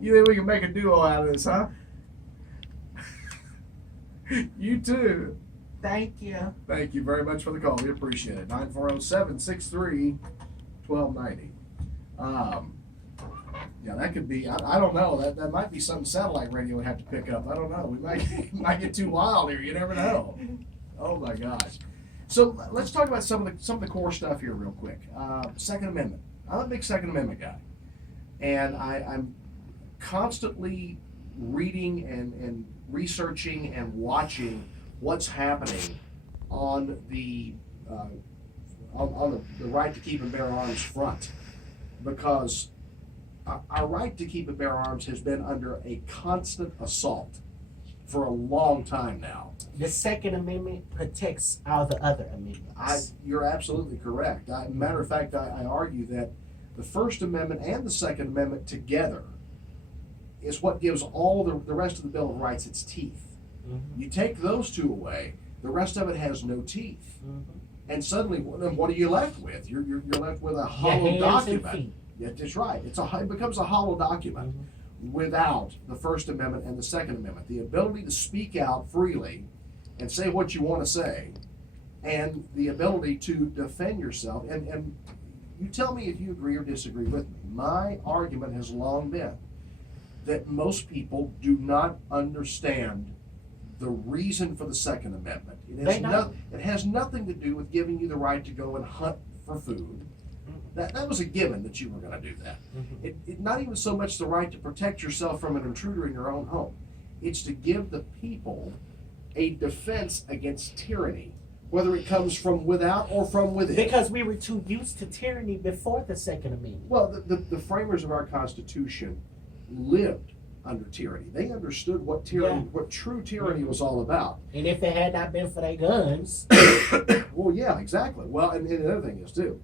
You think we can make a duo out of this, huh? You too. Thank you. Thank you very much for the call. We appreciate it. 940-763-1290. Yeah, that could be, I don't know. That might be something satellite radio would have to pick up. I don't know. We might get too wild here. You never know. Oh my gosh. So let's talk about some of the core stuff here real quick. Second Amendment. I'm a big Second Amendment guy. And I'm constantly reading and researching and watching what's happening on the right to keep and bear arms front, because our right to keep and bear arms has been under a constant assault for a long time now. The Second Amendment protects all the other amendments. You're absolutely correct. Matter of fact, I argue that the First Amendment and the Second Amendment together is what gives all the rest of the Bill of Rights its teeth. Mm-hmm. You take those two away, the rest of it has no teeth. Mm-hmm. And suddenly, what are you left with? You're left with a hollow document. Yeah, that's right. It becomes a hollow document without the First Amendment and the Second Amendment. The ability to speak out freely and say what you want to say, and the ability to defend yourself. And you tell me if you agree or disagree with me. My argument has long been that most people do not understand the reason for the Second Amendment. It has nothing to do with giving you the right to go and hunt for food. That was a given that you were going to do that. Mm-hmm. It not even so much the right to protect yourself from an intruder in your own home. It's to give the people a defense against tyranny, whether it comes from without or from within. Because we were too used to tyranny before the Second Amendment. Well, the framers of our Constitution lived under tyranny. They understood what tyranny, what true tyranny was all about. And if it had not been for their guns. Well, yeah, exactly. Well, and the other thing is, too,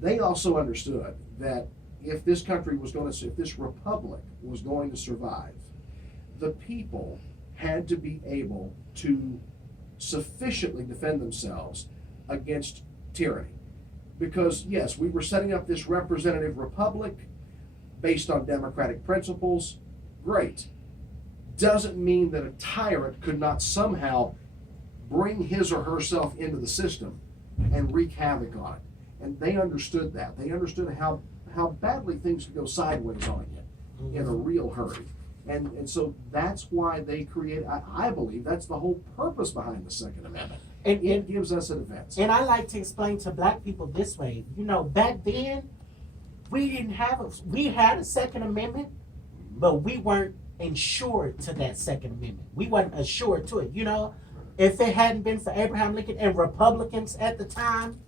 they also understood that if this country was going to, if this republic was going to survive, the people had to be able to sufficiently defend themselves against tyranny. Because, yes, we were setting up this representative republic based on democratic principles. Great. Doesn't mean that a tyrant could not somehow bring his or herself into the system and wreak havoc on it. And they understood that. They understood how badly things could go sideways on you in a real hurry. And so that's why they created, I believe, that's the whole purpose behind the Second Amendment. And it gives us a defense. And I like to explain to black people this way. You know, back then, we had a Second Amendment, but we weren't insured to that Second Amendment. We weren't assured to it. You know, if it hadn't been for Abraham Lincoln and Republicans at the time,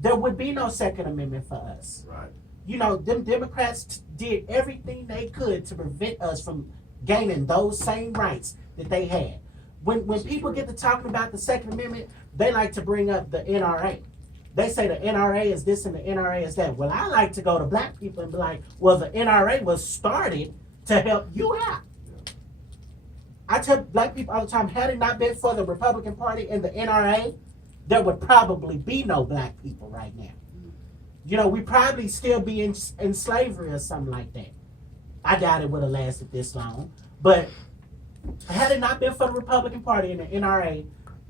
there would be no Second Amendment for us. Right. You know, them Democrats did everything they could to prevent us from gaining those same rights that they had. When people get to talking about the Second Amendment, they like to bring up the NRA. They say the NRA is this and the NRA is that. Well, I like to go to black people and be like, well, the NRA was started to help you out. I tell black people all the time, had it not been for the Republican Party and the NRA, there would probably be no black people right now. You know, we probably still be in slavery or something like that. I doubt it would have lasted this long. But had it not been for the Republican Party and the NRA,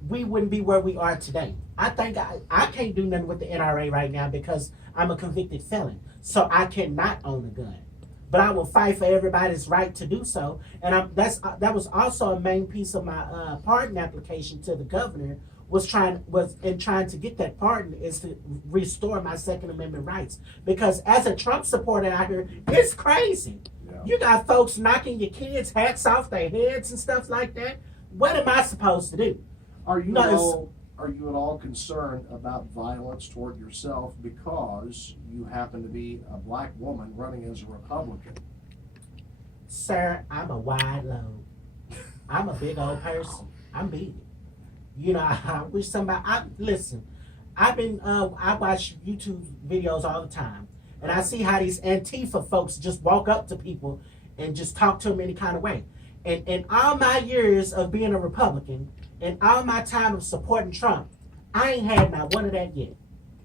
we wouldn't be where we are today. I think I can't do nothing with the NRA right now because I'm a convicted felon. So I cannot own a gun. But I will fight for everybody's right to do so. And that was also a main piece of my pardon application to the governor, was trying to get that pardon, is to restore my Second Amendment rights. Because as a Trump supporter out here, it's crazy. Yeah. You got folks knocking your kids' hats off their heads and stuff like that. What am I supposed to do? Are you at all concerned about violence toward yourself because you happen to be a black woman running as a Republican? Sir, I'm a wide load. I'm a big old person. I'm big. You know, I wish somebody. Listen. I watch YouTube videos all the time, and I see how these Antifa folks just walk up to people and just talk to them any kind of way. And in all my years of being a Republican, and all my time of supporting Trump, I ain't had not one of that yet.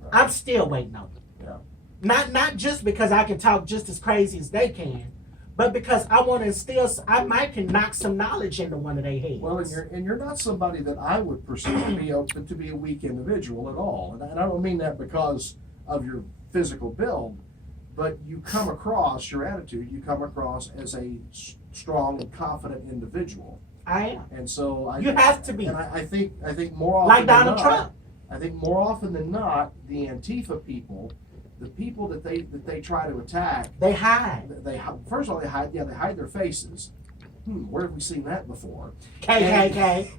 Right. I'm still waiting on it. Yeah. Not just because I can talk just as crazy as they can, but because I want to instill. I might can knock some knowledge into one of their heads. Well, and you're not somebody that I would perceive to be a weak individual at all, and I don't mean that because of your physical build, but you come across your attitude. You come across as a strong and confident individual. I am. And so you have to be. And I think more often like Donald than not, Trump. I think more often than not, the Antifa people, the people that they try to attack, they hide. They first of all they hide. Yeah, they hide their faces. Where have we seen that before? KKK.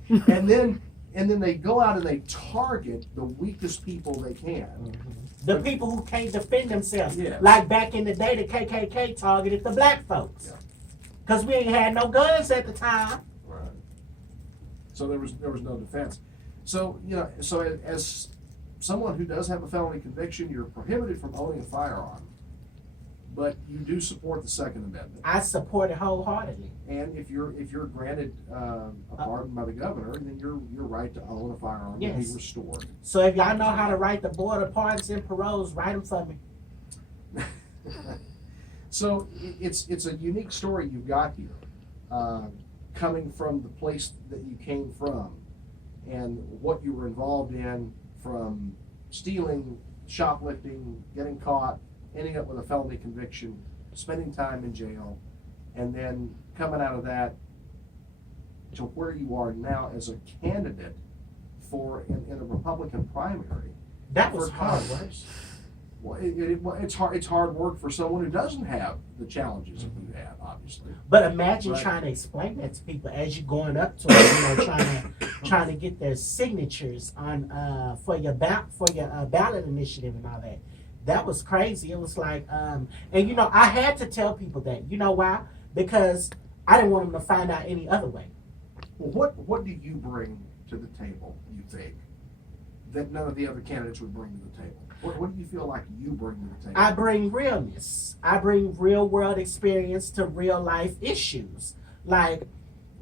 And then they go out and they target the weakest people they can. Mm-hmm. The people who can't defend themselves. Yes. Like back in the day, the KKK targeted the black folks. Because we ain't had no guns at the time. Right. So there was no defense. So, as someone who does have a felony conviction, you're prohibited from owning a firearm. But you do support the Second Amendment. I support it wholeheartedly. And if you're granted a pardon by the governor, then your right to own a firearm will be restored. So if y'all know how to write the board of pardons and paroles, write them for me. So it's a unique story you've got here, coming from the place that you came from, and what you were involved in, from stealing, shoplifting, getting caught, ending up with a felony conviction, spending time in jail, and then coming out of that to where you are now as a candidate in a Republican primary. That was hard work. Well, it's hard work for someone who doesn't have the challenges that you have, obviously. But imagine trying to explain that to people as you're going up to them, trying to get their signatures on for your ballot initiative and all that. That was crazy. It was like, and I had to tell people that. You know why? Because I didn't want them to find out any other way. Well, what do you bring to the table, you think, that none of the other candidates would bring to the table? What do you feel like you bring to the table? I bring realness. I bring real world experience to real life issues. Like,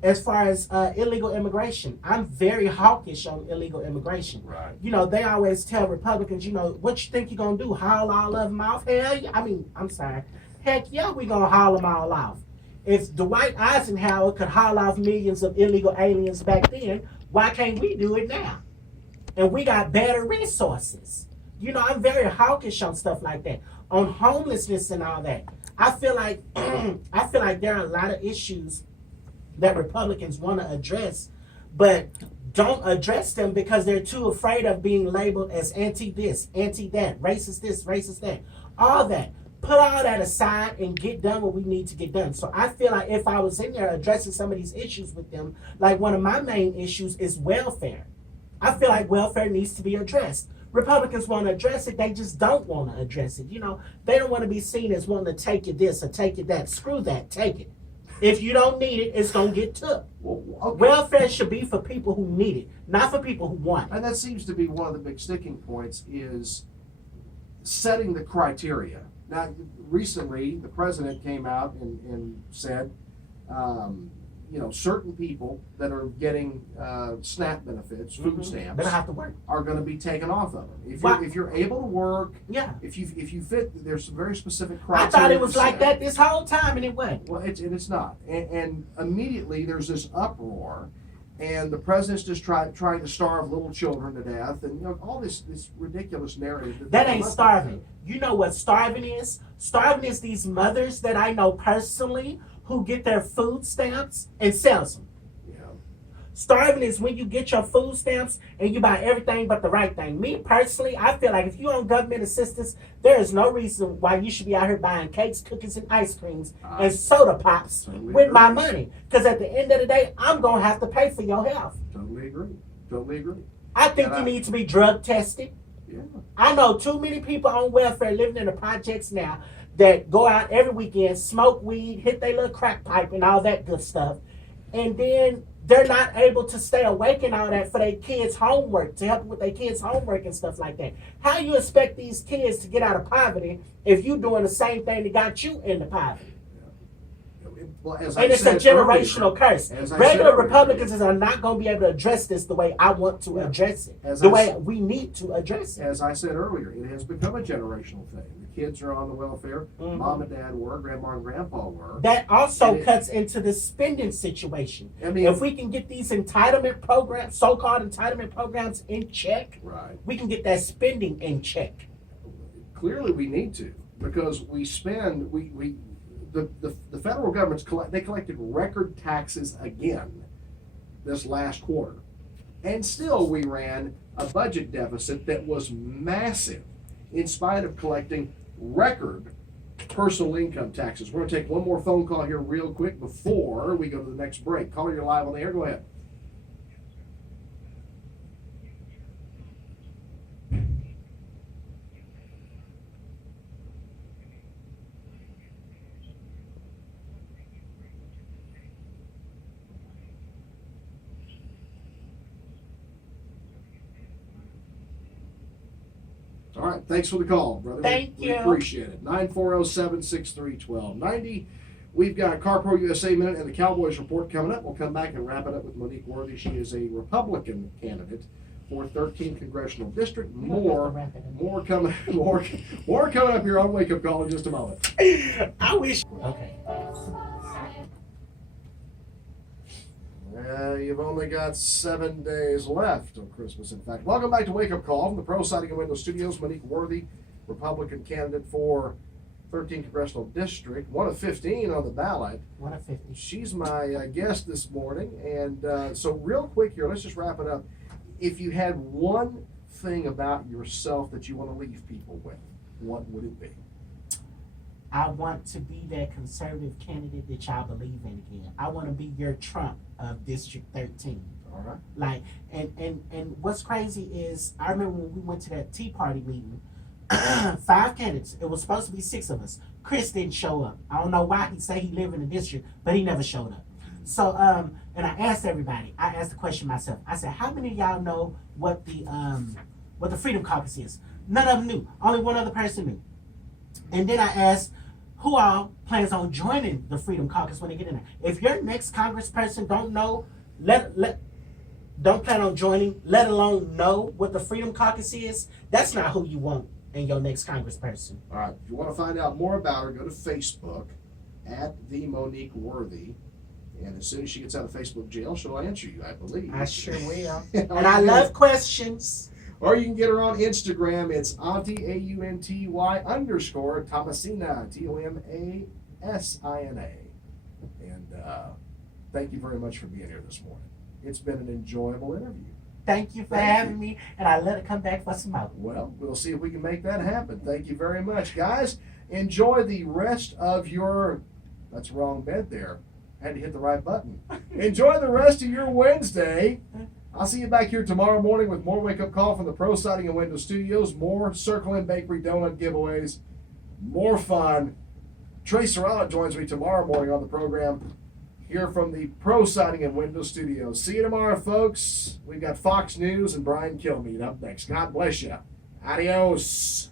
as far as illegal immigration, I'm very hawkish on illegal immigration. Right. They always tell Republicans, what you think you're going to do? Haul all of them off? Hell yeah. I'm sorry. Heck yeah, we're going to haul them all off. If Dwight Eisenhower could haul off millions of illegal aliens back then, why can't we do it now? And we got better resources. I'm very hawkish on stuff like that. On homelessness and all that. I feel like there are a lot of issues that Republicans want to address, but don't address them because they're too afraid of being labeled as anti-this, anti-that, racist this, racist that. All that. Put all that aside and get done what we need to get done. So I feel like if I was in there addressing some of these issues with them, like one of my main issues is welfare. I feel like welfare needs to be addressed. Republicans want to address it, they just don't want to address it. They don't want to be seen as wanting to take you this or take you that. Screw that, take it. If you don't need it, it's going to get took. Well, okay. Welfare should be for people who need it, not for people who want it. And that seems to be one of the big sticking points, is setting the criteria. Now, recently, the president came out and said, certain people that are getting SNAP benefits, food stamps, they don't have to work, are going to be taken off of them. If you're able to work, if you fit, there's some very specific criteria. I thought it was like that this whole time, and it wasn't. Well, it's not. And immediately there's this uproar, and the president's just trying to starve little children to death, and all this ridiculous narrative. That ain't starving. You know what starving is? Starving is these mothers that I know personally who get their food stamps and sells them. Yeah. Starving is when you get your food stamps and you buy everything but the right thing. Me personally, I feel like if you own government assistance, there is no reason why you should be out here buying cakes, cookies, and ice creams and soda pops with my money. Because at the end of the day, I'm going to have to pay for your health. Totally agree. I think you need to be drug tested. Yeah. I know too many people on welfare living in the projects now that go out every weekend, smoke weed, hit their little crack pipe and all that good stuff. And then they're not able to stay awake and all that for their kids' homework, to help with their kids' homework and stuff like that. How you expect these kids to get out of poverty if you doing the same thing that got you into poverty? Well, as And I it's a said generational earlier, curse. as I said Regular earlier, Republicans are not going to be able to address this the way I want to address it, As the I way s- we need to address it. As I said earlier, it has become a generational thing. The kids are on the welfare. Mhm. Mom and dad were. Grandma and grandpa were. That also And it- cuts into the spending situation. I mean, If we can get these entitlement programs, so-called entitlement programs in check, right. we can get that spending in check. Clearly, we need to, because we spend the federal government's they collected record taxes again this last quarter, and still we ran a budget deficit that was massive in spite of collecting record personal income taxes. We're going to take one more phone call here real quick before we go to the next break. Caller, you're live on the air. Go ahead. All right, thanks for the call, brother. Thank We you. appreciate it. 940-763-1290. We've got CarPro USA Minute and the Cowboys Report coming up. We'll come back and wrap it up with Monique Worthy. She is a Republican candidate for 13th Congressional District. More coming up here on Wake Up Call in just a moment. I wish. Okay. You've only got 7 days left of Christmas, in fact. Welcome back to Wake Up Call from the Pro Siding and Window Studios. Monique Worthy, Republican candidate for 13th Congressional District, one of 15 on the ballot. 1 of 50. She's my guest this morning. And so real quick here, let's just wrap it up. If you had one thing about yourself that you want to leave people with, what would it be? I want to be that conservative candidate that y'all believe in again. I want to be your Trump of District 13. All right. Like, and what's crazy is I remember when we went to that Tea Party meeting, 5 candidates. It was supposed to be 6 of us. Chris didn't show up. I don't know why. He said he lived in the district, but he never showed up. So, and I asked everybody. I asked the question myself. I said, how many of y'all know what the Freedom Caucus is? None of them knew. Only one other person knew. And then I asked, who all plans on joining the Freedom Caucus when they get in there? If your next congressperson don't know, don't plan on joining, let alone know what the Freedom Caucus is, that's not who you want in your next congressperson. All right. If you want to find out more about her, go to Facebook at the Monique Worthy. And as soon as she gets out of Facebook jail, she'll answer you, I believe. I sure will. And I love questions. Or you can get her on Instagram. It's Auntie, AUNTY _ Tomasina, TOMASINA. And thank you very much for being here this morning. It's been an enjoyable interview. Thank you for Thank having you. me, and I let it come back for some more. Well, we'll see if we can make that happen. Thank you very much. Guys, enjoy the rest of your... That's wrong bed there. Had to hit the right button. Enjoy the rest of your Wednesday. I'll see you back here tomorrow morning with more Wake Up Call from the Pro Siding and Window Studios, more Circle and Bakery donut giveaways, more fun. Trey Serrano joins me tomorrow morning on the program here from the Pro Siding and Window Studios. See you tomorrow, folks. We've got Fox News and Brian Kilmeade up next. God bless you. Adios.